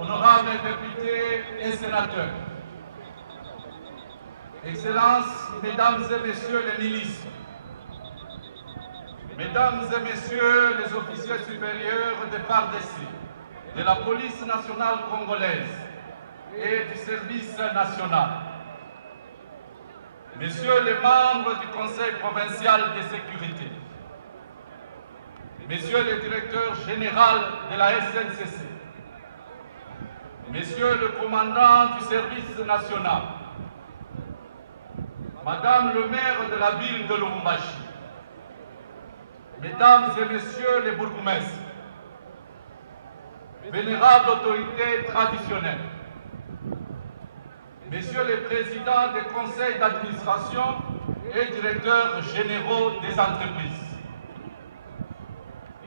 honorables députés et sénateurs, Excellences, Mesdames et Messieurs les ministres, Mesdames et Messieurs les officiers supérieurs des FARDC, de la police nationale congolaise et du service national, Messieurs les membres du Conseil provincial de sécurité, Messieurs le directeur général de la SNCC, Messieurs le commandant du service national, Madame le maire de la ville de Lubumbashi, Mesdames et Messieurs les bourgmestres, vénérables autorités traditionnelles, Messieurs les présidents des conseils d'administration et directeurs généraux des entreprises,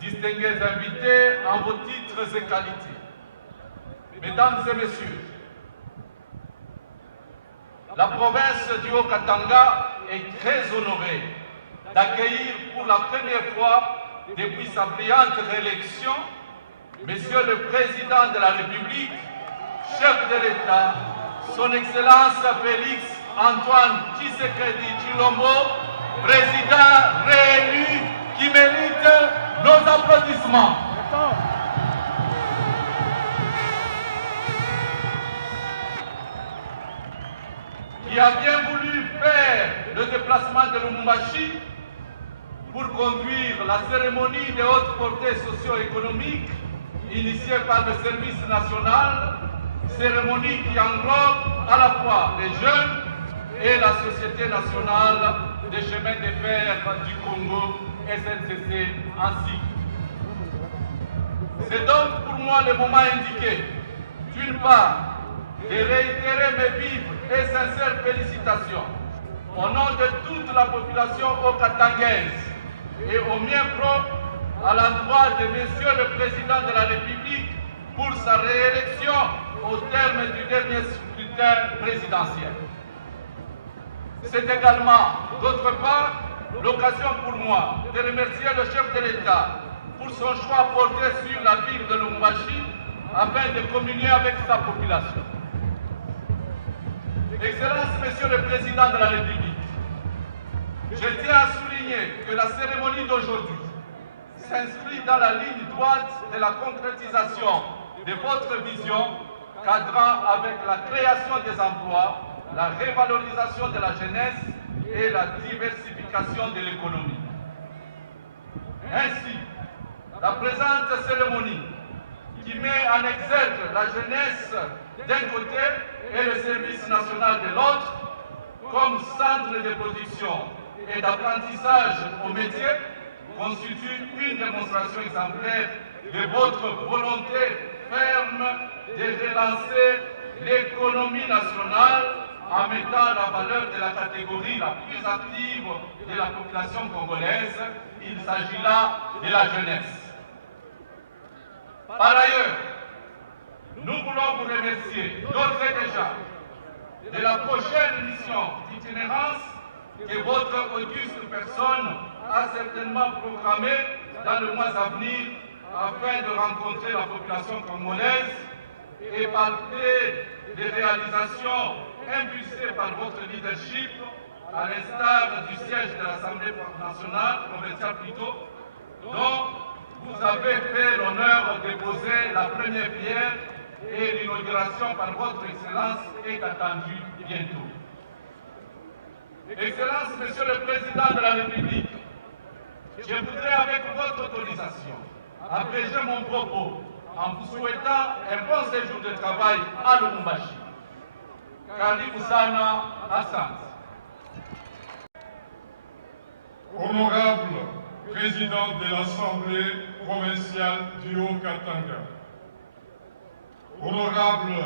distingués invités en vos titres et qualités, Mesdames et Messieurs, la province du Haut-Katanga est très honorée d'accueillir pour la première fois depuis sa brillante réélection Monsieur le Président de la République, chef de l'État, Son Excellence Félix Antoine Tshisekedi Tshilombo, président réélu qui mérite nos applaudissements. Qui a bien voulu faire le déplacement de Lubumbashi pour conduire la cérémonie de haute portée socio-économique initiée par le service national, cérémonie qui englobe à la fois les jeunes et la Société nationale des chemins de fer du Congo, SNCC, ainsi. C'est donc pour moi le moment indiqué, d'une part, de réitérer mes vives et sincères félicitations au nom de toute la population haut-katangaise et au mien propre à l'endroit de Monsieur le Président de la République pour sa réélection au terme du dernier scrutin présidentiel. C'est également, d'autre part, l'occasion pour moi de remercier le chef de l'État pour son choix porté sur la ville de Lubumbashi afin de communier avec sa population. Excellence, Monsieur le Président de la République, je tiens à souligner que la cérémonie d'aujourd'hui s'inscrit dans la ligne droite de la concrétisation de votre vision cadrant avec la création des emplois, la révalorisation de la jeunesse et la diversification de l'économie. Ainsi, la présente cérémonie qui met en exergue la jeunesse d'un côté et le service national de l'autre comme centre de production et d'apprentissage au métier constitue une démonstration exemplaire de votre volonté ferme de relancer l'économie nationale en mettant la valeur de la catégorie la plus active de la population congolaise. Il s'agit là de la jeunesse. Par ailleurs, nous voulons vous remercier d'ores et déjà de la prochaine mission d'itinérance que votre auguste personne a certainement programmée dans le mois à venir afin de rencontrer la population congolaise et parler des réalisations impulsées par votre leadership, à l'instar du siège de l'Assemblée nationale, provinciale plutôt, dont vous avez fait l'honneur de poser la première pierre et l'inauguration par votre Excellence est attendue bientôt. Excellence, Monsieur le Président de la République, je voudrais avec votre autorisation abréger mon propos en vous souhaitant un bon séjour de travail à Lubumbashi. Karibu sana, asante. Honorable Président de l'Assemblée provinciale du Haut-Katanga, honorables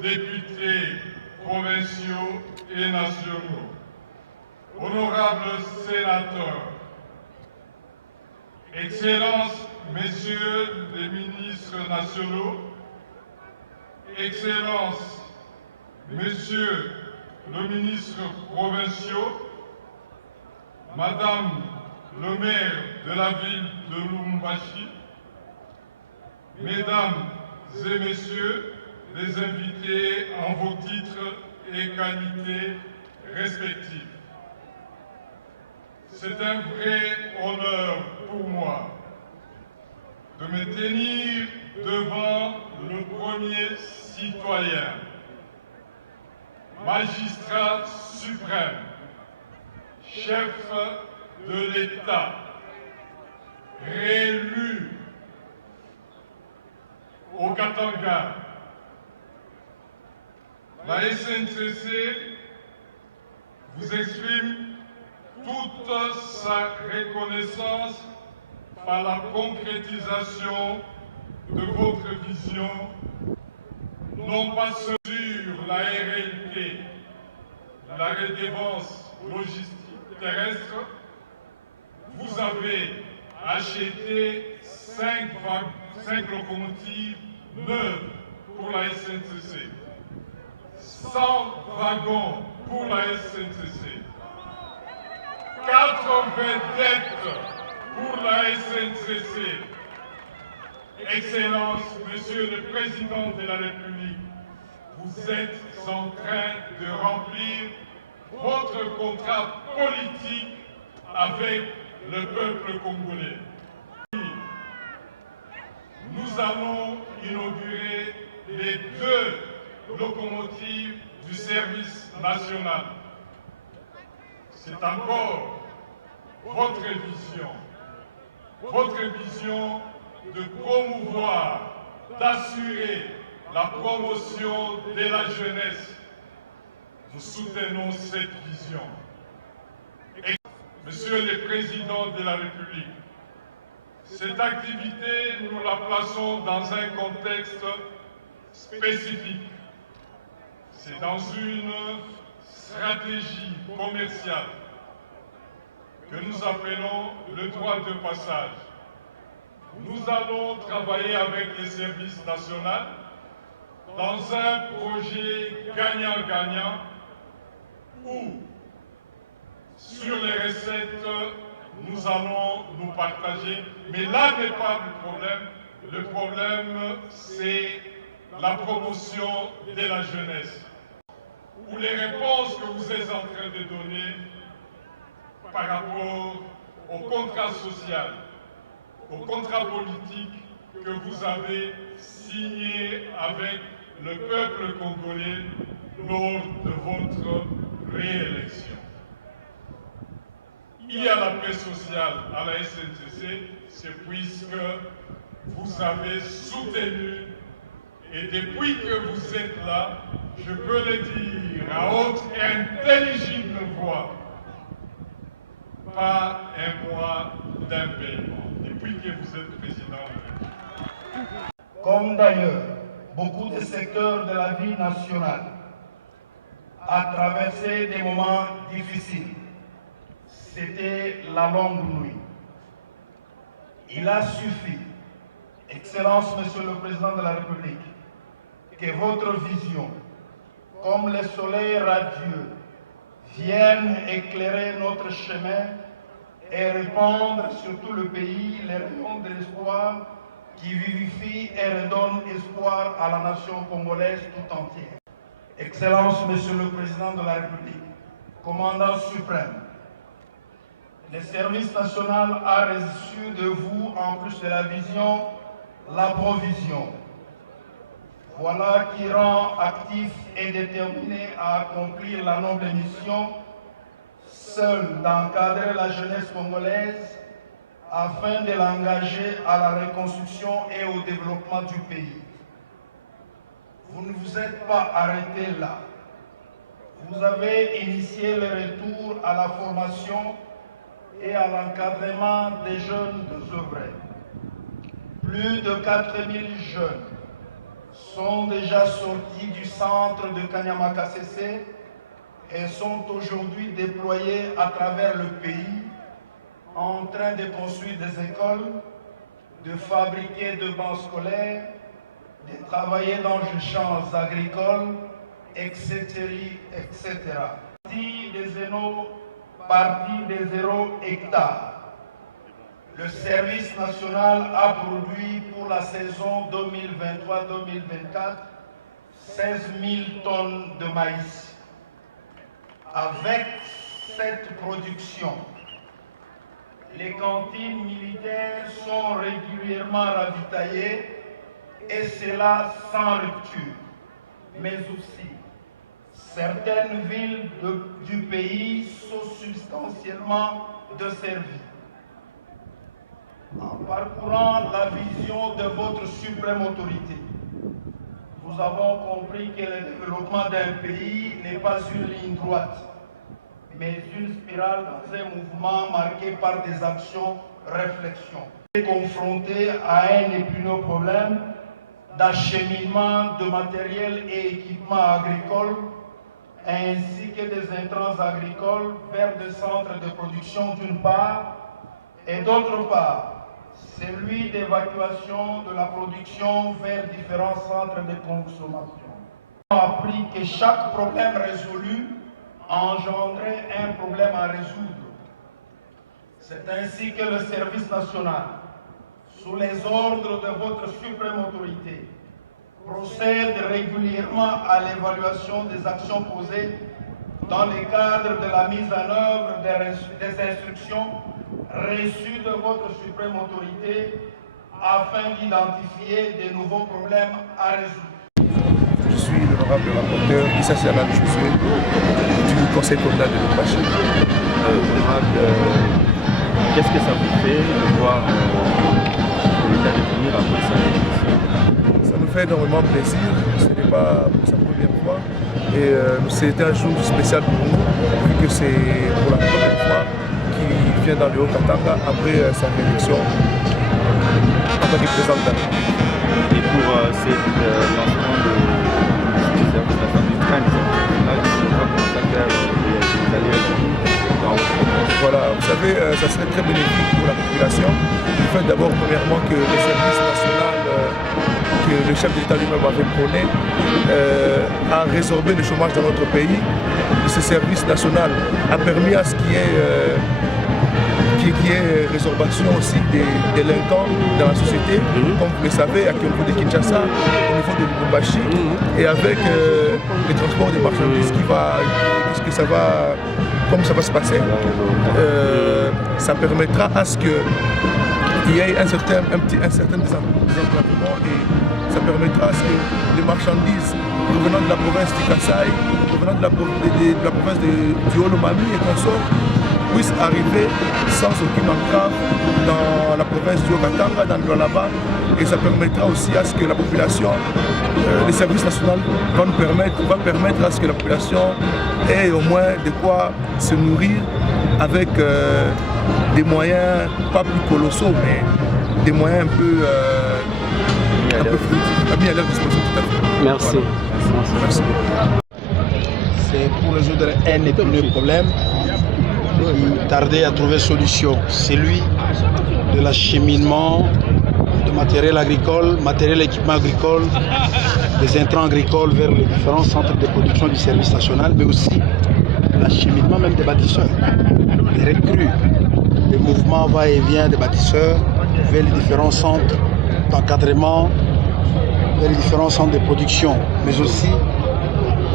députés provinciaux et nationaux, honorables sénateurs, Excellences, Messieurs les ministres nationaux, Excellences, Messieurs les ministres provinciaux, Madame le maire de la ville de Lubumbashi, Mesdames et Messieurs les invités en vos titres et qualités respectifs. C'est un vrai honneur pour moi de me tenir devant le premier citoyen, magistrat suprême, chef de l'État, réélu au Katanga. La SNCC vous exprime toute sa reconnaissance par la concrétisation de votre vision, non pas sur la RLT, la redevance logistique terrestre. Vous avez acheté 5 locomotives neuves pour la SNCC, 100 wagons pour la SNCC, 4 vedettes pour la SNCC. Excellence, Monsieur le Président de la République, vous êtes en train de remplir votre contrat politique avec le peuple congolais. Nous allons inaugurer les 2 locomotives du service national. C'est encore votre vision de promouvoir, d'assurer la promotion de la jeunesse. Nous soutenons cette vision. Et, Monsieur le Président de la République, cette activité, nous la plaçons dans un contexte spécifique. C'est dans une stratégie commerciale que nous appelons le droit de passage. Nous allons travailler avec les services nationaux dans un projet gagnant-gagnant où, sur les recettes, nous allons nous partager. Mais là n'est pas le problème. Le problème, c'est la promotion de la jeunesse. Ou les réponses que vous êtes en train de donner par rapport au contrat social, au contrat politique que vous avez signé avec le peuple congolais lors de votre réélection. Il y a la paix sociale à la SNCC, c'est puisque vous avez soutenu, et depuis que vous êtes là, je peux le dire à haute et intelligible voix, pas un mois d'impaiement, depuis que vous êtes président de la République. Comme d'ailleurs beaucoup de secteurs de la vie nationale, a traversé des moments difficiles. C'était la longue nuit. Il a suffi, Excellence, Monsieur le Président de la République, que votre vision, comme le soleil radieux, vienne éclairer notre chemin et répandre sur tout le pays les rayons de l'espoir qui vivifient et redonnent espoir à la nation congolaise tout entière. Excellence, Monsieur le Président de la République, Commandant suprême, le service national a reçu de vous, en plus de la vision, la provision. Voilà qui rend actif et déterminé à accomplir la noble mission, seul d'encadrer la jeunesse congolaise afin de l'engager à la reconstruction et au développement du pays. Vous ne vous êtes pas arrêté là. Vous avez initié le retour à la formation et à l'encadrement des jeunes désœuvrés. Plus de 4000 jeunes sont déjà sortis du centre de Kanyama-Kasese et sont aujourd'hui déployés à travers le pays en train de construire des écoles, de fabriquer de bancs scolaires, de travailler dans les champs agricoles, etc. etc. Partie des 0 hectares. Le service national a produit pour la saison 2023-2024 16 000 tonnes de maïs. Avec cette production, les cantines militaires sont régulièrement ravitaillées et cela sans rupture, mais aussi certaines villes du pays sont substantiellement desservies. En parcourant la vision de votre suprême autorité, nous avons compris que le développement d'un pays n'est pas une ligne droite, mais une spirale dans un mouvement marqué par des actions, réflexions. Confronté à un épineux problème d'acheminement de matériel et équipements agricoles, ainsi que des intrants agricoles vers des centres de production d'une part, et d'autre part, celui d'évacuation de la production vers différents centres de consommation. On a appris que chaque problème résolu engendrait un problème à résoudre. C'est ainsi que le service national, sous les ordres de votre suprême autorité, procède régulièrement à l'évaluation des actions posées dans le cadre de la mise en œuvre des instructions reçues de votre suprême autorité afin d'identifier de nouveaux problèmes à résoudre. Je suis l'honorable rapporteur Issa Siala Choussoué du conseil communal de Lubumbashi. Qu'est-ce que ça vous fait de voir l'État devenir après ça? Ça nous fait énormément plaisir, ce n'est pas pour sa première fois et c'était un jour spécial pour nous vu que c'est pour la première fois qu'il vient dans le Haut-Katanga après sa réélection en tant que président de la République. Et pour cet lancement de service national du train, voilà, vous savez, ça serait très bénéfique pour la population. Le fait d'abord, premièrement, que le service national que le chef d'État lui-même avait prôné a résorbé le chômage dans notre pays. Et ce service national a permis à ce qu'il y ait résorbation aussi des délinquants dans la société, comme vous le savez, à Kiombo de Kinshasa, au niveau de Lubumbashi, et avec le transport des marchandises comme ça va se passer, ça permettra à ce qu'il y ait un certain désenclavement et ça permettra à ce que les marchandises provenant de la province du Kasaï, provenant de la province du Haut-Lomami et consorts puissent arriver sans aucune entrave dans la province du Haut-Katanga, dans le Lualaba, et ça permettra aussi à ce que la population, les services nationaux va permettre à ce que la population ait au moins de quoi se nourrir avec des moyens pas plus colossaux, mais des moyens un peu mis à leur disposition tout à fait. Merci. Voilà. Merci. C'est pour résoudre un épineux problème qui tardait à trouver solution. C'est lui de l'acheminement de matériel agricole, matériel équipement agricole, des intrants agricoles vers les différents centres de production du service national, mais aussi l'acheminement même des bâtisseurs, les recrues, les mouvements va-et-vient des bâtisseurs vers les différents centres d'encadrement, vers les différents centres de production, mais aussi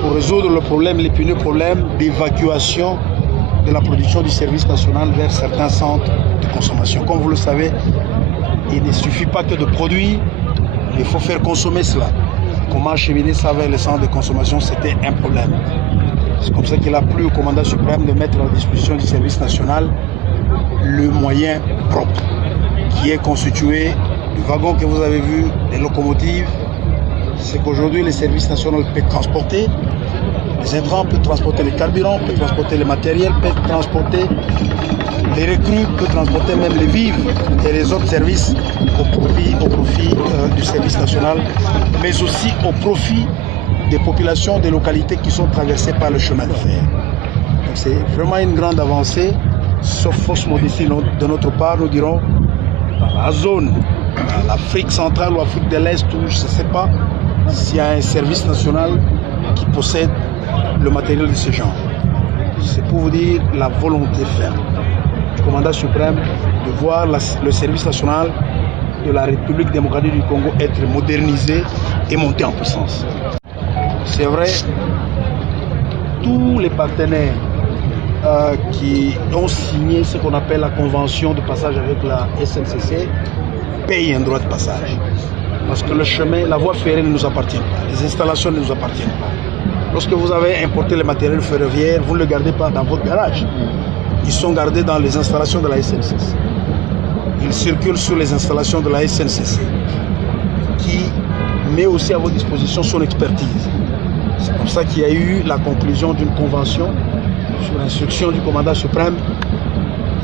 pour résoudre le problème, l'épineux problème d'évacuation de la production du service national vers certains centres de consommation. Comme vous le savez, il ne suffit pas que de produire, il faut faire consommer cela. Comment acheminer ça vers les centres de consommation, c'était un problème. C'est comme ça qu'il a plu au commandant suprême de mettre à la disposition du service national le moyen propre, qui est constitué du wagon que vous avez vu, des locomotives. C'est qu'aujourd'hui, le service national peut transporter les intrants, peut transporter les carburants, peut transporter le matériel, peut transporter les recrues, peut transporter même les vivres et les autres services au profit du service national, mais aussi au profit des populations, des localités qui sont traversées par le chemin de fer. Donc c'est vraiment une grande avancée, sauf fausse modestie de notre part, nous dirons, dans la zone, l'Afrique centrale ou l'Afrique de l'Est, où je ne sais pas s'il y a un service national qui possède le matériel de ce genre. C'est pour vous dire la volonté ferme du commandant suprême de voir le service national de la République démocratique du Congo être modernisé et monter en puissance. C'est vrai, tous les partenaires qui ont signé ce qu'on appelle la convention de passage avec la SNCC payent un droit de passage. Parce que le chemin, la voie ferrée ne nous appartient pas, les installations ne nous appartiennent pas. Lorsque vous avez importé le matériel ferroviaire, vous ne le gardez pas dans votre garage. Ils sont gardés dans les installations de la SNCC. Ils circulent sur les installations de la SNCC, qui met aussi à votre disposition son expertise. C'est pour ça qu'il y a eu la conclusion d'une convention sur l'instruction du commandant suprême.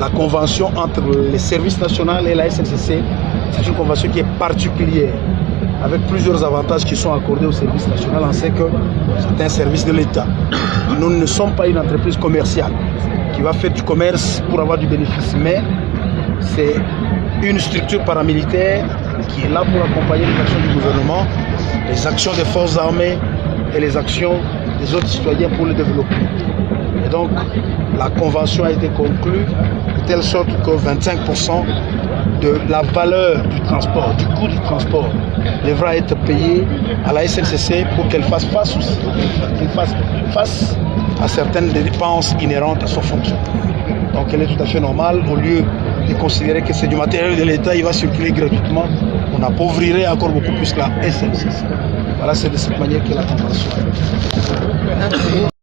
La convention entre les services nationaux et la SNCC, c'est une convention qui est particulière, avec plusieurs avantages qui sont accordés au service national. On sait que c'est un service de l'État. Nous ne sommes pas une entreprise commerciale qui va faire du commerce pour avoir du bénéfice, mais c'est une structure paramilitaire qui est là pour accompagner les actions du gouvernement, les actions des forces armées et les actions des autres citoyens pour le développement. Et donc, la convention a été conclue de telle sorte que 25% de la valeur du transport, du coût du transport, devra être payé à la SNCC pour qu'elle fasse face aussi, qu'elle fasse face à certaines dépenses inhérentes à son fonctionnement. Donc elle est tout à fait normale, au lieu de considérer que c'est du matériel de l'État, il va circuler gratuitement, on appauvrirait encore beaucoup plus la SNCC. Voilà, c'est de cette manière que la convention est.